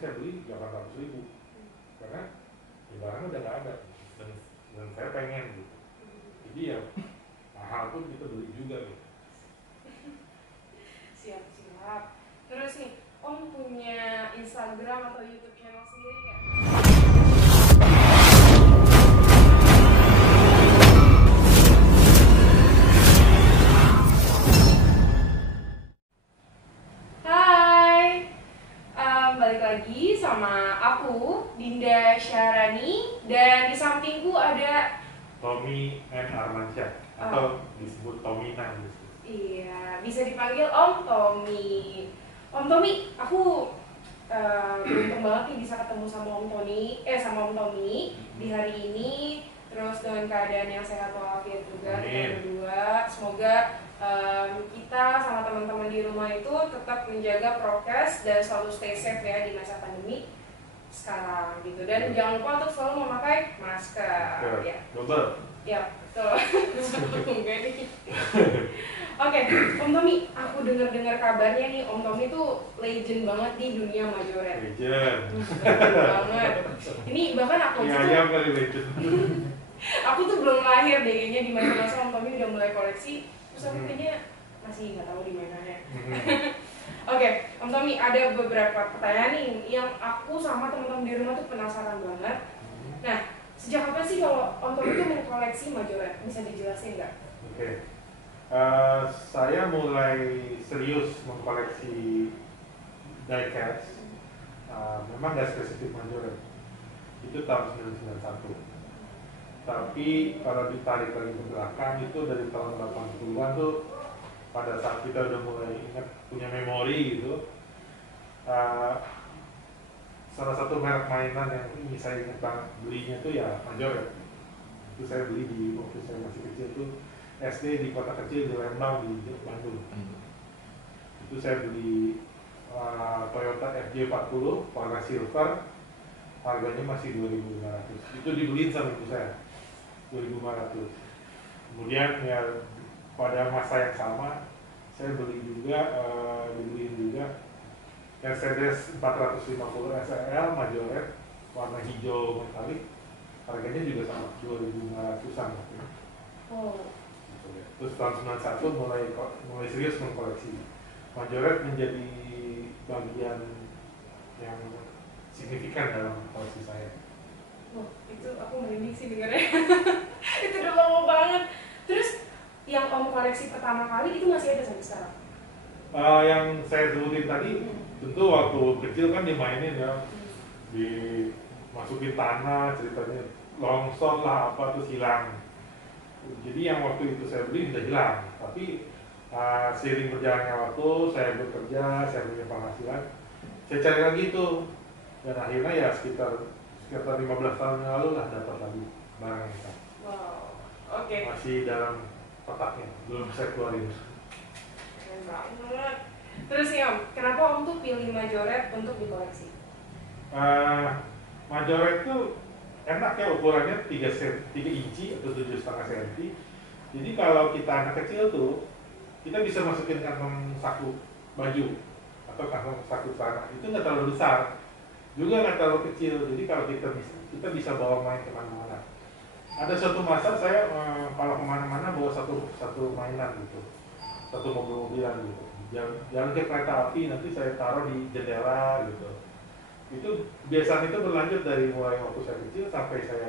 saya beli 800.000 karena ya barangnya udah nggak ada dan saya pengen gitu. Jadi ya mahal pun kita beli juga gitu. Siap. Terus nih, Om punya Instagram atau YouTube channel sendiri nggak? Hai, balik lagi sama aku, Dinda Syahrani, dan di sampingku ada Tommy N. Armansyah atau disebut Tomina gitu. Iya, bisa dipanggil Om Tommy. Om Tommy, aku beruntung banget nih bisa ketemu sama Om Tommy di hari ini. Terus dengan keadaan yang sehat walafiat juga kita berdua. Semoga kita sama teman-teman di rumah itu tetap menjaga prokes dan selalu stay safe ya di masa pandemi sekarang gitu. Dan jangan lupa untuk selalu memakai masker. Ya. Double. Ya, betul. Enggak nih. Oke, Om Tommy, aku dengar kabarnya nih Om Tommy tuh legend banget di dunia majoret. Legend. Legend banget. Ini bahkan aku kali legend. Aku tuh belum lahir deh kayaknya di masa-masa Om Tommy udah mulai koleksi. Terus aku kayaknya masih nggak tahu di mananya. Oke, Om Tommy, ada beberapa pertanyaan nih yang aku sama teman-teman di rumah tuh penasaran banget. Nah, sejak kapan sih kalau Om Tommy tuh mengkoleksi majoret? Bisa dijelasin nggak? Oke. Saya mulai serius mengkoleksi diecast. Memang nggak spesifik majoret. Itu tahun 1991. Tapi kalau ditarik lagi ke belakang itu dari tahun 80-an tuh pada saat kita udah mulai ingat punya memori gitu. Salah satu merek mainan yang ini saya ingat banget belinya tuh ya majoret. Itu saya beli di waktu saya masih kecil tuh SD di kota kecil di Lembang di Bandung. Itu saya beli Toyota FJ40 warna silver, harganya masih 2.500. Itu dibeliin sama ibu saya 2.500. Kemudian ya pada masa yang sama saya dibeliin juga Mercedes 450 SL majoret warna hijau metalik, harganya juga sama 2.500-an. Terus tahun 91 mulai serius mengkoleksi. Majoret menjadi bagian yang signifikan dalam koleksi saya. Itu aku merinding sih dengarnya. Itu udah lama banget. Terus yang Om koleksi pertama kali itu masih ada sampai sekarang? Yang saya sebutin tadi tentu waktu kecil kan dimainin ya, dimasukin tanah, ceritanya longsor lah apa terus hilang. Jadi yang waktu itu saya beli udah hilang, tapi seiring berjalannya waktu, saya bekerja, saya punya penghasilan, saya cari lagi itu, dan akhirnya ya sekitar 15 tahun yang lalu lah dapat lagi barang kita. Wow, oke. Masih dalam kotaknya, belum saya keluarin. Keren banget. Terus nih Om, kenapa Om tuh pilih majoret untuk dikoleksi? Majoret tuh enak ya, ukurannya 3 inci atau 7,5 cm. Jadi kalau kita anak kecil tuh, kita bisa masukin kantong saku baju atau kantong saku celana, itu nggak terlalu besar, juga nggak terlalu kecil. Jadi kalau kita bisa bawa main kemana-mana. Ada suatu masa saya kalau kemana-mana bawa satu mainan gitu, satu mobil-mobilan gitu. Jalan ke kereta api nanti saya taruh di jendela gitu. Itu kebiasaan itu berlanjut dari mulai waktu saya kecil sampai saya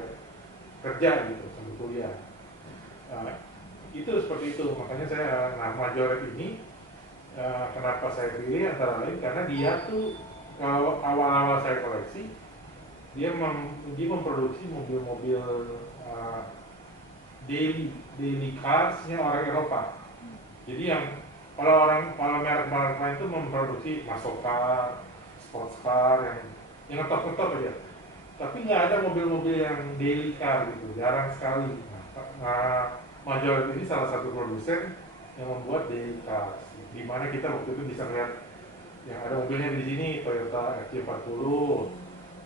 kerja gitu, sampai kuliah. Itu seperti itu, makanya saya majoret ini kenapa saya pilih antara lain karena dia tuh kalau awal-awal saya koleksi dia memproduksi mobil-mobil daily carsnya orang Eropa. Jadi yang kalau merek-merek lain itu memproduksi muscle car, sports car yang ngetop-ngetop aja. Tapi nggak ada mobil-mobil yang daily car gitu, jarang sekali. Majoret ini salah satu produsen yang membuat daily cars, di mana kita waktu itu bisa melihat yang ada mobilnya di sini, Toyota FJ40,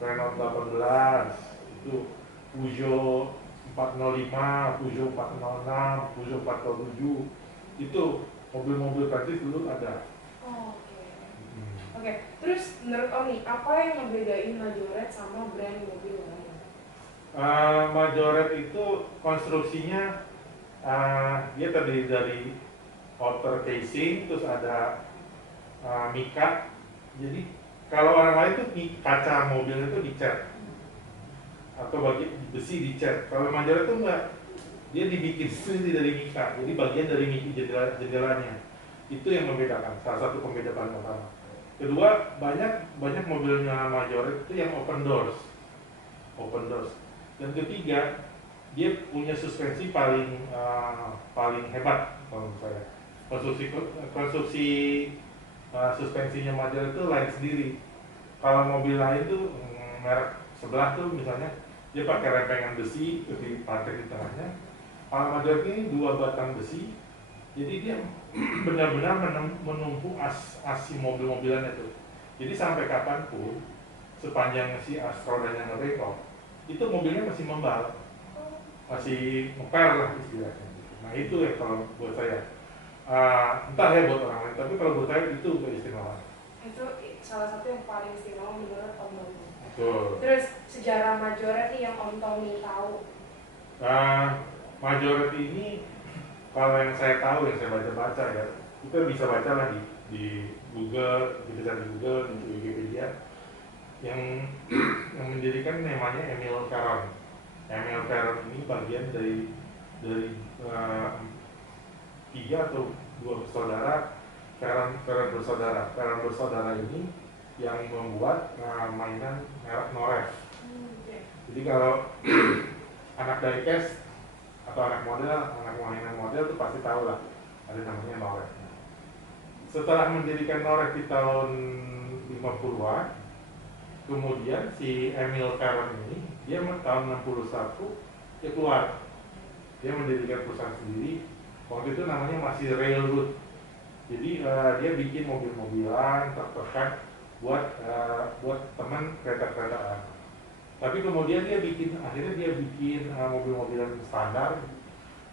Renault 18, itu Peugeot 405, Peugeot 406, Peugeot 407, itu mobil-mobil Prancis dulu ada. Oke. Terus Terus menurut Om nih, apa yang ngebedain Majoret sama brand mobil lain? Majoret itu konstruksinya dia terdiri dari outer casing, terus ada mica. Jadi kalau orang lain tuh kaca mobil itu dicat atau bagi besi dicat. Kalau Majoret itu enggak, dia dibikin sendiri dari mica. Jadi bagian dari mica jendelanya itu yang membedakan. Salah satu pembeda paling utama. Kedua, banyak mobilnya Majoret itu yang open doors. Dan ketiga, dia punya suspensi paling hebat kalau menurut saya. Konstruksi suspensinya Majoret itu lain sendiri. Kalau mobil lain tuh merek sebelah tuh misalnya dia pakai rempengan besi terus dipakai di tengahnya. Kalau Majoret ini 2 batang besi, jadi dia benar-benar menumpuk asi mobil-mobilan itu. Jadi sampai kapanpun sepanjang si as rodanya ngebengkok, itu mobilnya masih membal, masih ngeper lah istilahnya. Nah itu ya kalau buat saya, entah ya buat orang lain, tapi kalau buat saya itu keistimewaan. Itu salah satu yang paling istimewa menurut Om Tommy. Betul. Terus sejarah Majoret nih yang Om Tommy tahu? Majoret ini kalau yang saya tahu, yang saya baca-baca ya, kita bisa baca lah di Google, bisa cari di Google, di Wikipedia. Yang mendirikan namanya Emil Ferron. Emil Ferron ini bagian dari 3 atau 2 bersaudara. Ferron bersaudara ini yang membuat mainan merek Noref. Jadi kalau anak diecast atau anak mainan model itu pasti tahu lah, ada namanya Noref. Setelah mendirikan Noref di tahun 50-an, kemudian si Emil Ferron ini dia tahun 61 dia keluar, dia mendirikan perusahaan sendiri. Waktu itu namanya masih Railroad. Jadi dia bikin mobil-mobilan, truk-trukan buat teman kereta-keretaan. Tapi kemudian akhirnya dia bikin mobil-mobilan standar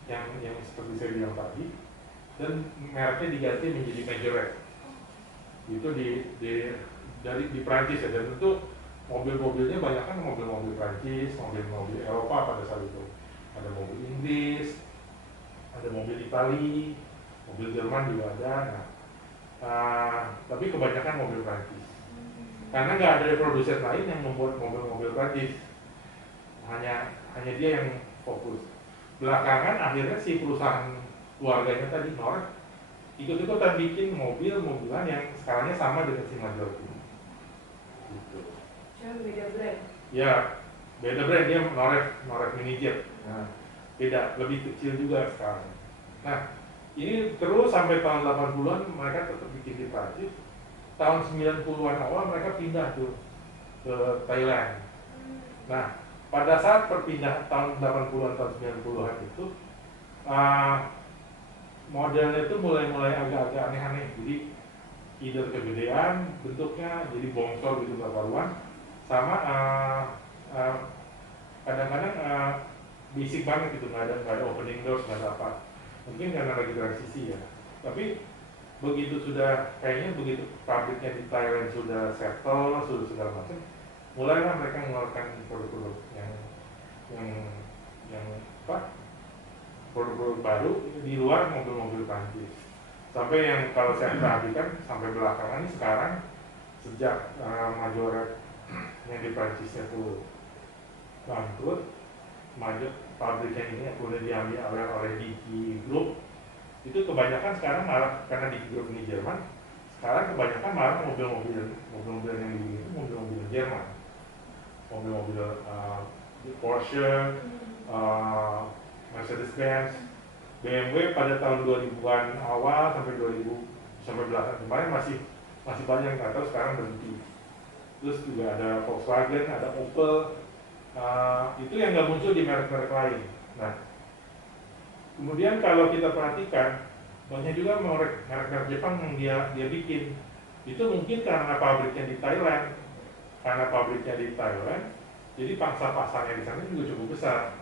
yang seperti saya bilang tadi, dan mereknya diganti menjadi Majoret. Itu di Prancis ya, dan tentu mobil-mobilnya banyak kan mobil-mobil Prancis, mobil-mobil Eropa pada saat itu. Ada mobil Inggris, ada mobil Itali, mobil Jerman juga ada. Tapi kebanyakan mobil Prancis. Karena nggak ada produsen lain yang membuat mobil-mobil Prancis, hanya dia yang fokus. Belakangan akhirnya si perusahaan keluarganya tadi Noref ikut-ikutan bikin mobilan yang skalanya sama dengan si Majoret ini. Gitu. Cuma beda brand. Ya, beda brand, dia Noref Mini Jet. Nah, beda, lebih kecil juga sekarang. Nah, ini terus sampai tahun 80-an mereka tetap bikin di Prancis. Tahun 90-an awal mereka pindah tuh ke Thailand. Nah, pada saat perpindahan tahun 80-an, tahun 90-an itu modelnya itu mulai agak-agak aneh-aneh. Jadi either kegedean bentuknya, jadi bongsor gitu gak karuan, sama kadang-kadang basic banget gitu, nggak ada opening doors, nggak ada apa. Mungkin karena lagi transisi ya. Tapi begitu pabriknya di Thailand sudah settle, sudah segala macam, mulailah mereka mengeluarkan produk-produk yang produk-produk baru di luar mobil-mobil Prancis. Sampai yang kalau saya perhatikan sampai belakangan ini sekarang, sejak Majoret yang di Prancisnya tuh bangkrut, pabriknya ini udah diambil oleh Digi Group. Itu kebanyakan sekarang malah, karena Digi Group ini Jerman, sekarang kebanyakan malah mobil-mobil yang di itu mobil-mobil Jerman, mobil-mobil Porsche, Mercedes-Benz, BMW pada tahun 2000-an awal sampai belasan kemarin masih banyak, nggak tahu sekarang berhenti. Terus juga ada Volkswagen, ada Opel, itu yang nggak muncul di merek-merek lain. Nah, kemudian kalau kita perhatikan, banyak juga merek-merek Jepang yang dia bikin. Itu mungkin karena pabriknya di Thailand. Jadi pangsa pasarnya di sana juga cukup besar.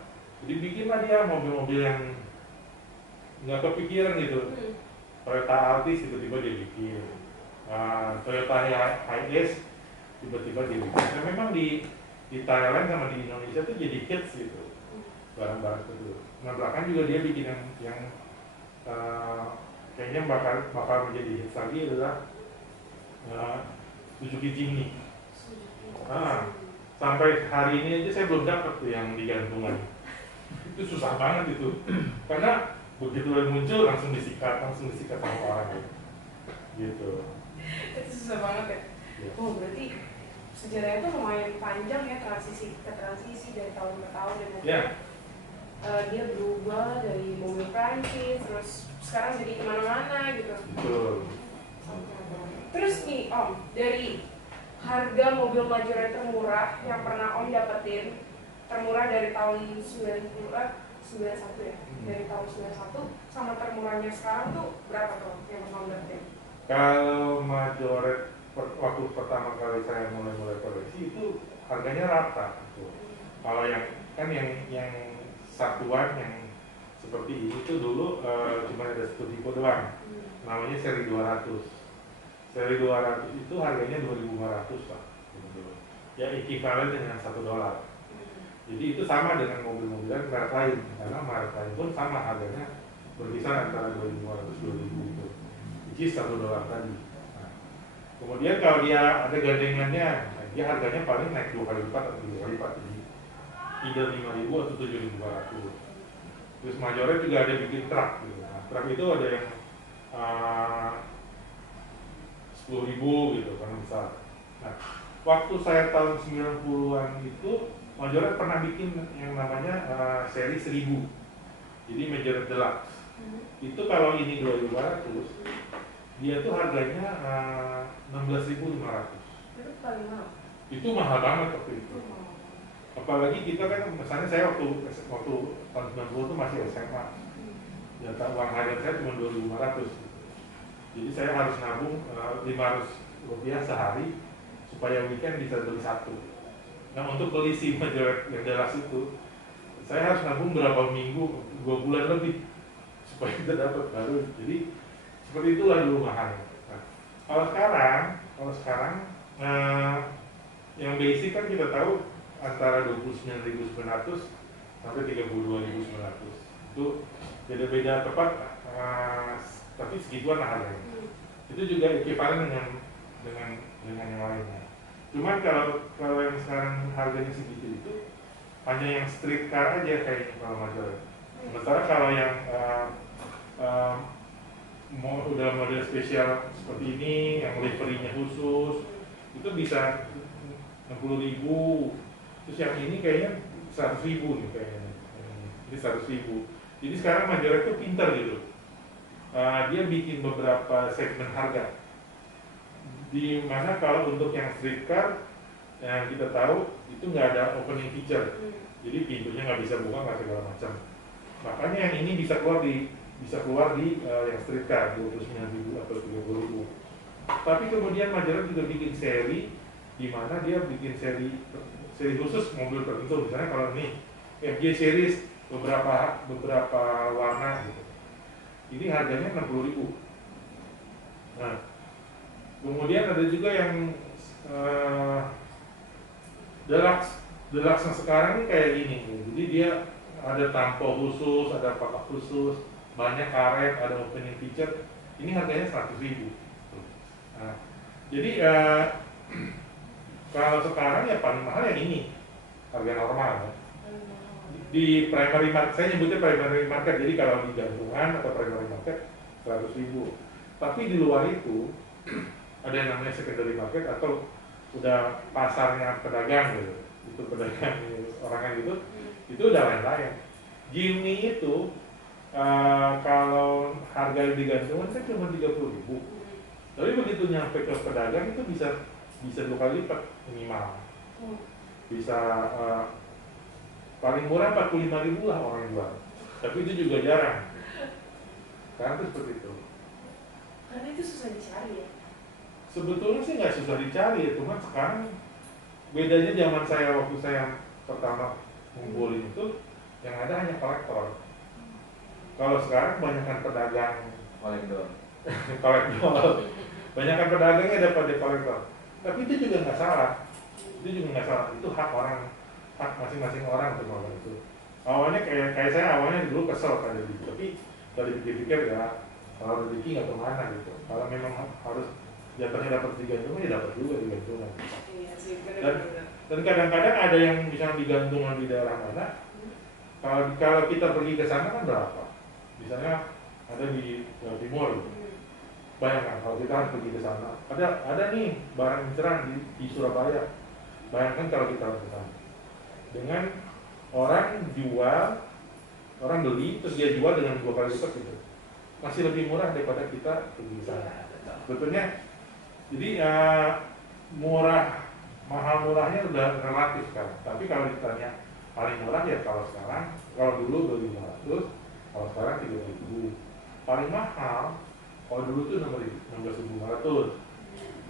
Jadi bikinlah dia mobil-mobil yang nggak kepikiran gitu. Toyota Altis tiba-tiba dia bikin. Toyota Hiace tiba-tiba di weekend. Nah, memang di Thailand sama di Indonesia tuh jadi hits gitu barang-barang itu. Nah belakang juga dia bikin yang kayaknya bakal menjadi hits lagi adalah Suzuki Jimny. Sampai hari ini aja saya belum dapat tuh yang digantungan. Itu susah banget itu, karena begitu muncul langsung disikat sama orang gitu. Itu susah banget ya. Oh berarti sejarahnya tuh lumayan panjang ya, transisi dari tahun ke tahun dan mungkin dia berubah dari mobil Prancis terus sekarang jadi kemana-mana gitu. Betul. Terus nih Om, dari harga mobil Majora termurah yang pernah Om dapetin, termurah dari tahun 91 ya, dari tahun 91 sama termurahnya sekarang tuh berapa tuh yang Om dapetin? Kalau Majora waktu pertama kali saya mulai koleksi itu harganya rata gitu. Kalau yang satuan yang seperti ini tuh dulu cuma ada satu tipe doang, namanya seri 200. Seri 200 itu harganya 2.500 lah gitu. Ya ekivalen dengan $1. Jadi itu sama dengan mobil-mobilan merek lain, karena merek lain pun sama harganya berkisar antara 2.500 2.000 gitu, which is $1 tadi. Kemudian kalau dia ada gandengannya, dia harganya paling naik 2 kali lipat atau 3 kali lipat, jadi either 5.000 atau 7.500. Terus Majora juga ada bikin truk gitu. Nah, truk itu ada yang 10.000 gitu kan besar. Nah, waktu saya tahun 90-an itu Majora pernah bikin yang namanya seri 1000. Jadi Majora Deluxe. Itu kalau ini 2.500, dia tuh harganya 16.500. Itu paling mahal. Itu mahal banget waktu itu. Apalagi kita kan, misalnya saya waktu tahun 90 itu masih SMA. Data uang harian saya cuma 2.500. Jadi saya harus nabung 500 rupiah sehari supaya weekend bisa beli satu. Nah untuk beli si Majora yang Deluxe itu, saya harus nabung berapa minggu, 2 bulan lebih supaya kita dapat baru. Jadi seperti itulah dulu mahalnya. Nah, kalau sekarang yang basic kan kita tahu antara 29.900 sampai 32.900. Itu beda-beda tepat, tapi segituan lah harganya. Itu juga ekivalen dengan yang lainnya. Cuman kalau yang sekarang harganya segitu itu hanya yang street car aja kayaknya kalau Majora. Sementara kalau yang udah model spesial seperti ini, yang liverynya khusus, itu bisa 60.000. Terus yang ini kayaknya 100.000 nih kayaknya. Ini 100.000. Jadi sekarang Majora itu pintar gitu. Dia bikin beberapa segmen harga. Di mana kalau untuk yang street car, yang kita tahu itu nggak ada opening feature. Jadi pintunya nggak bisa buka, nggak segala macam. Makanya yang ini bisa keluar di yang street car 29.000 atau 30.000. Tapi kemudian Majora juga bikin seri di mana dia bikin seri khusus mobil tertentu. Misalnya kalau ini FJ series beberapa warna gitu. Ini harganya 60.000. Nah, kemudian ada juga yang Deluxe yang sekarang ini kayak gini. Jadi dia ada tampol khusus, ada papak khusus, banyak karet, ada opening feature. Ini harganya 100.000. Nah, jadi kalau sekarang ya paling mahal yang ini, harga normal ya. Di primary market, saya nyebutnya primary market, jadi kalau di gantungan atau primary market 100.000. Tapi di luar itu ada yang namanya secondary market atau udah pasarnya pedagang gitu. Itu pedagang orangan gitu, itu udah lain-lain. Jimny itu kalau harga di gantungan kan cuma 30.000. Tapi begitu nyampe ke pedagang itu bisa 2 kali lipat minimal. Bisa paling murah 45.000 lah orang jual. Tapi itu juga jarang. Karena itu seperti itu. Karena itu susah dicari ya. Sebetulnya sih nggak susah dicari ya, cuman sekarang bedanya zaman saya waktu saya pertama ngumpulin itu yang ada hanya kolektor. Kalau sekarang kebanyakan pedagang kolektor. Banyakkan pedagangnya daripada kolektor. Tapi itu juga nggak salah. Itu hak orang, hak masing-masing orang untuk melakukan itu. Awalnya kayak saya awalnya dulu kesel kan jadi, tapi dari pikir-pikir ya kalau rezeki nggak kemana gitu. Kalau memang harus jatuhnya dapat digantungan ya dapat juga digantungan. Iya sih, Dan kadang-kadang ada yang misalnya digantungan di daerah mana. Kalau kita pergi ke sana kan berapa? Misalnya ada di Jawa Timur gitu. Bayangkan kalau kita harus pergi ke sana. Ada nih barang inceran di Surabaya. Bayangkan kalau kita harus ke sana. Dengan orang beli terus dia jual dengan 2 kali lipat gitu. Masih lebih murah daripada kita pergi ke sana. Sebetulnya jadi mahal-murahnya udah relatif kan. Tapi kalau ditanya paling murah ya kalau dulu 2.500, kalau sekarang 3.000. Paling mahal kalau dulu tuh 16.500,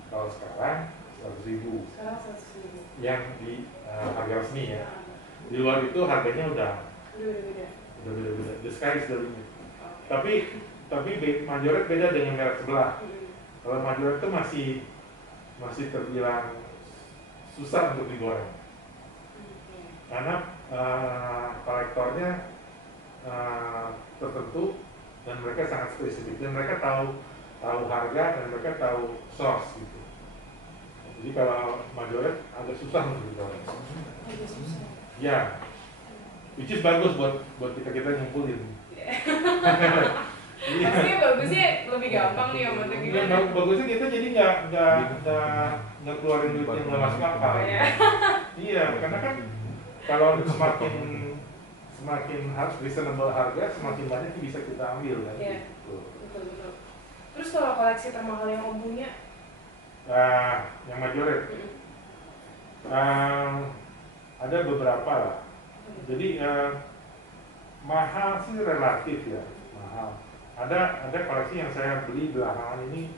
kalau sekarang 100.000. Yang di harga resmi ya. Di luar itu harganya udah beda. The sky is the limit. Tapi Majoret beda dengan merek sebelah. Kalau Majoret itu masih terbilang susah untuk digoreng. Karena kolektornya tertentu dan mereka sangat spesifik dan mereka tahu harga dan mereka tahu source gitu. Jadi kalau Majoret agak susah untuk digoreng. Ya, which is bagus buat kita ngumpulin. Pasti bagusnya lebih gampang nih om atau gimana? Bagusnya kita jadi nggak keluarin duit yang nggak masuk akal. Iya, karena kan kalau semakin reasonable harga, semakin banyak yang bisa kita ambil kan. Iya. Betul. Terus kalau koleksi termahal yang om punya? Yang Majoret. Ada beberapa lah. Jadi mahal sih relatif ya, mahal. Ada koleksi yang saya beli belakangan ini,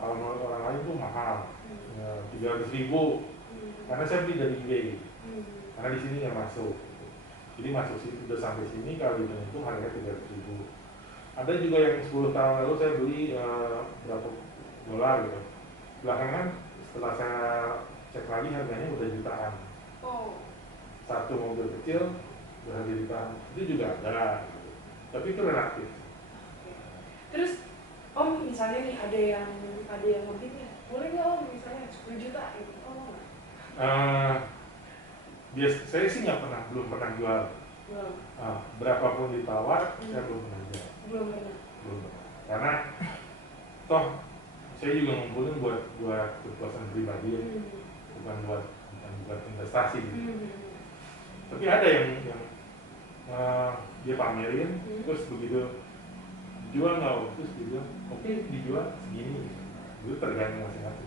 kalau menurut orang lain tuh mahal, 300.000. Karena saya beli dari eBay, karena di sini nggak masuk. Jadi masuk sini udah sampai sini kalau itu harganya 300.000. Ada juga yang 10 tahun lalu saya beli berapa dolar gitu. Belakangan setelah saya cek lagi harganya udah jutaan. Satu mobil kecil berharga jutaan, itu juga ada, tapi itu relatif. Terus om misalnya nih ada yang ngebitnya, boleh nggak om misalnya 10 juta gitu? Saya sih belum pernah jual. Berapapun ditawar, saya belum pernah jual. Belum pernah. Karena toh saya juga ngumpulin buat kepuasan pribadi, bukan buat investasi gitu. Tapi ada yang dia pamerin, terus begitu dijual nggak, terus dia bilang oke, dijual segini, itu tergantung masing-masing.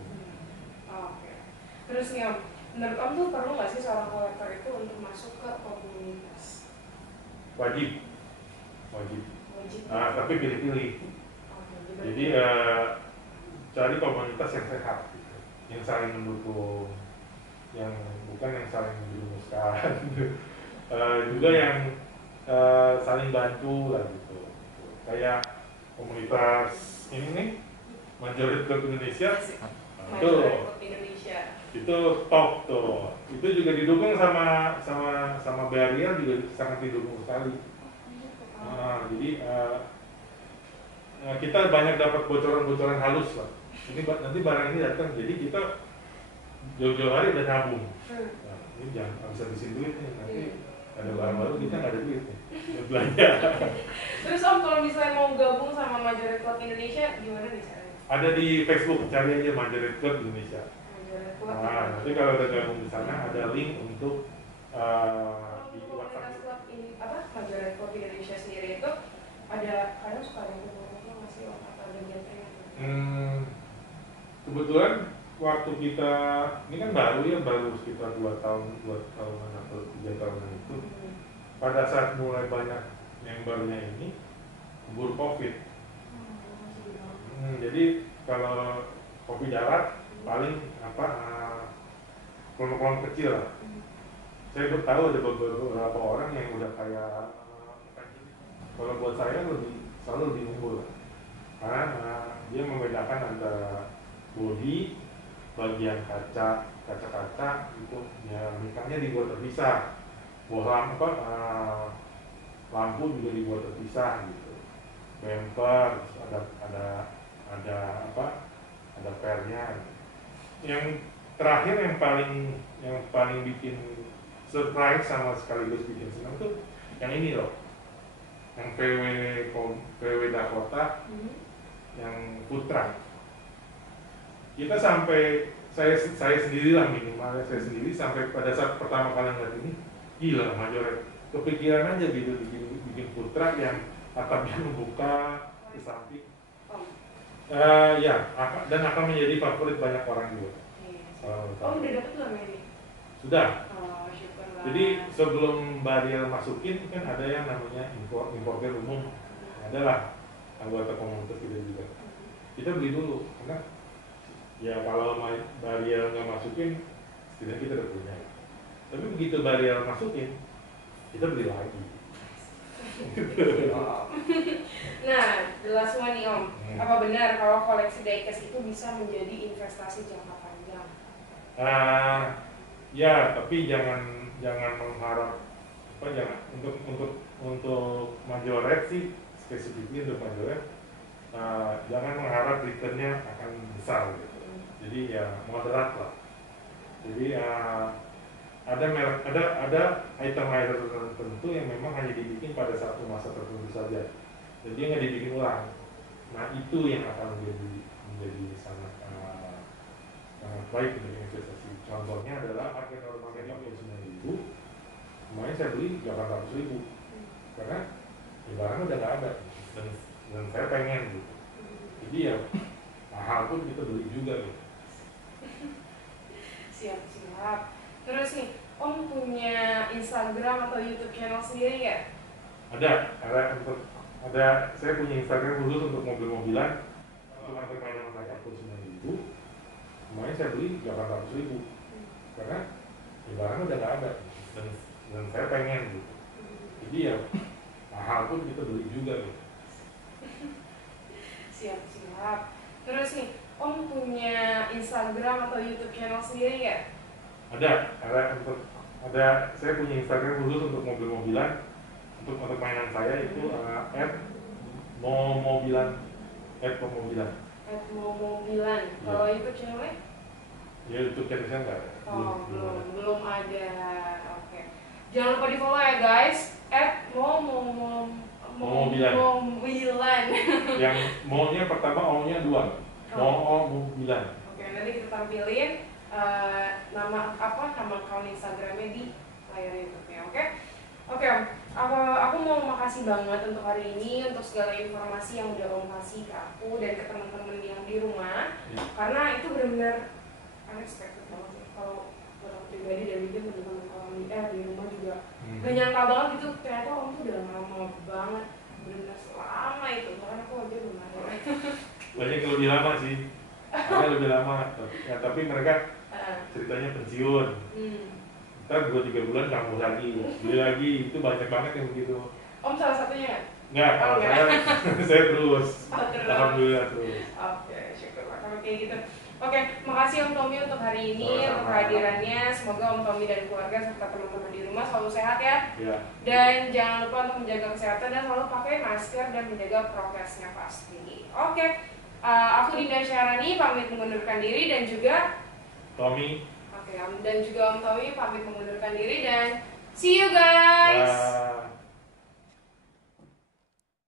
Oke. Terus nih om, menurut om tuh perlu nggak sih seorang kolektor itu untuk masuk ke komunitas? Wajib. Tapi pilih-pilih. Jadi cari komunitas yang sehat, gitu. Yang saling mendukung, yang bukan yang saling menjerumuskan, juga yang saling bantu lah gitu. Kayak komunitas ini nih, Majoret Club Indonesia, itu top tuh. Itu juga didukung sama Burial, juga sangat didukung sekali. Jadi kita banyak dapat bocoran-bocoran halus lah. Nanti barang ini datang, jadi kita jauh-jauh hari udah nabung. Ini jangan bisa habisin duit nih, nanti ada barang baru kita nggak ada duit nih, belanja. Terus om kalau misalnya mau gabung sama Majoret Club Indonesia gimana nih caranya? Ada di Facebook, cari aja Majoret Club Indonesia. Nanti kalau udah gabung di sana ada link untuk di WhatsApp. Club ini Majoret Club Indonesia sendiri itu ada kadang suka ada yang masih om atau ada genre? Kebetulan waktu kita ini kan baru sekitar 2 tahunan atau 3 tahunan itu, pada saat mulai banyak yang barunya ini keburu COVID. Jadi kalau kopi darat paling kelompok-kelompok kecil lah. Saya tahu ada beberapa orang yang udah kayak kalau buat saya selalu lebih unggul, karena dia membedakan antara bodi, bagian kaca itu ya mikanya dibuat terpisah, lampu juga dibuat terpisah gitu, bumper ada pernya. Yang terakhir yang paling bikin surprise sama sekaligus bikin senang tuh yang ini loh, yang VW Dakota, yang Putra. Kita sampai saya sendiri lah, minimal saya sendiri sampai pada saat pertama kali ngeliat ini, gila Majoret, kepikiran aja gitu bikin Putra yang atapnya membuka ke samping. Ya, dan akan menjadi favorit banyak orang juga. Udah dapet belum ini? Sudah. Syukurlah. Jadi sebelum bariel masukin kan ada yang namanya importer umum, adalah anggota komunitas kita juga. Kita beli dulu karena ya kalau bariel nggak masukin, setidaknya kita udah punya. Tapi begitu bariel masukin, kita beli lagi. Nah, jelas semua nih Om. Apa benar kalau koleksi diecast itu bisa menjadi investasi jangka panjang? Ya, tapi jangan mengharap jangan untuk Majoret sih, spesifiknya untuk Majoret, jangan mengharap returnnya akan besar gitu. Jadi ya moderat lah. Jadi ada item tertentu yang memang hanya dibikin pada satu masa tertentu saja, dan dia nggak dibikin ulang. Nah itu yang akan menjadi sangat baik untuk investasi. Contohnya adalah harga normalnya 59.000, kemarin saya beli 800.000 karena barangnya udah nggak ada dan saya pengen gitu. Jadi ya mahal pun kita beli juga gitu. Siap. Terus nih, Om punya Instagram atau YouTube channel sendiri ya? Ada, saya punya Instagram khusus untuk mobil-mobilan, untuk permainan saya 49.000, kemarin saya beli 800.000 karena barangnya udah nggak ada dan saya pengen gitu. Jadi ya mahal pun kita beli juga gitu. Siap. Terus nih, Om punya Instagram atau YouTube channel sendiri ya? Ada, saya punya Instagram khusus untuk mobil-mobilan, untuk mainan saya itu @momobilan. Kalau YouTube channelnya? Ya YouTube channelnya nggak ada. Belum ada. Oke. Jangan lupa di follow ya guys. @momobilan. Yang mo-nya pertama, O-nya 2. Momobilan. Oke, nanti kita tampilin nama akun Instagramnya di layar YouTube-nya. Oke Om. Aku mau makasih banget untuk hari ini, untuk segala informasi yang udah Om kasih ke aku dan ke teman-teman yang di rumah. Karena itu benar-benar unexpected banget sih. Kalau buat aku pribadi dan mungkin teman-teman di rumah juga gak nyangka banget gitu. Ternyata Om tuh udah lama banget, benar-benar selama itu. Bahkan aku aja belum ada. Banyak yang lebih lama sih. Ada lebih lama. Tapi mereka ceritanya pensiun. Ntar 2-3 bulan kambuh lagi, beli lagi, itu banyak banget yang begitu. Om salah satunya? Enggak, kalau saya terus. Alhamdulillah terus. Oke, syukurlah kalau kayak gitu. Oke, makasih Om Tommy untuk hari ini, untuk kehadirannya. Semoga Om Tommy dan keluarga serta teman-teman di rumah selalu sehat ya. Dan jangan lupa untuk menjaga kesehatan dan selalu pakai masker dan menjaga prokesnya pasti. Oke, aku Dinda Syahrani pamit mengundurkan diri dan juga Tommy. Dan juga Om Tommy pamit mengundurkan diri dan see you guys.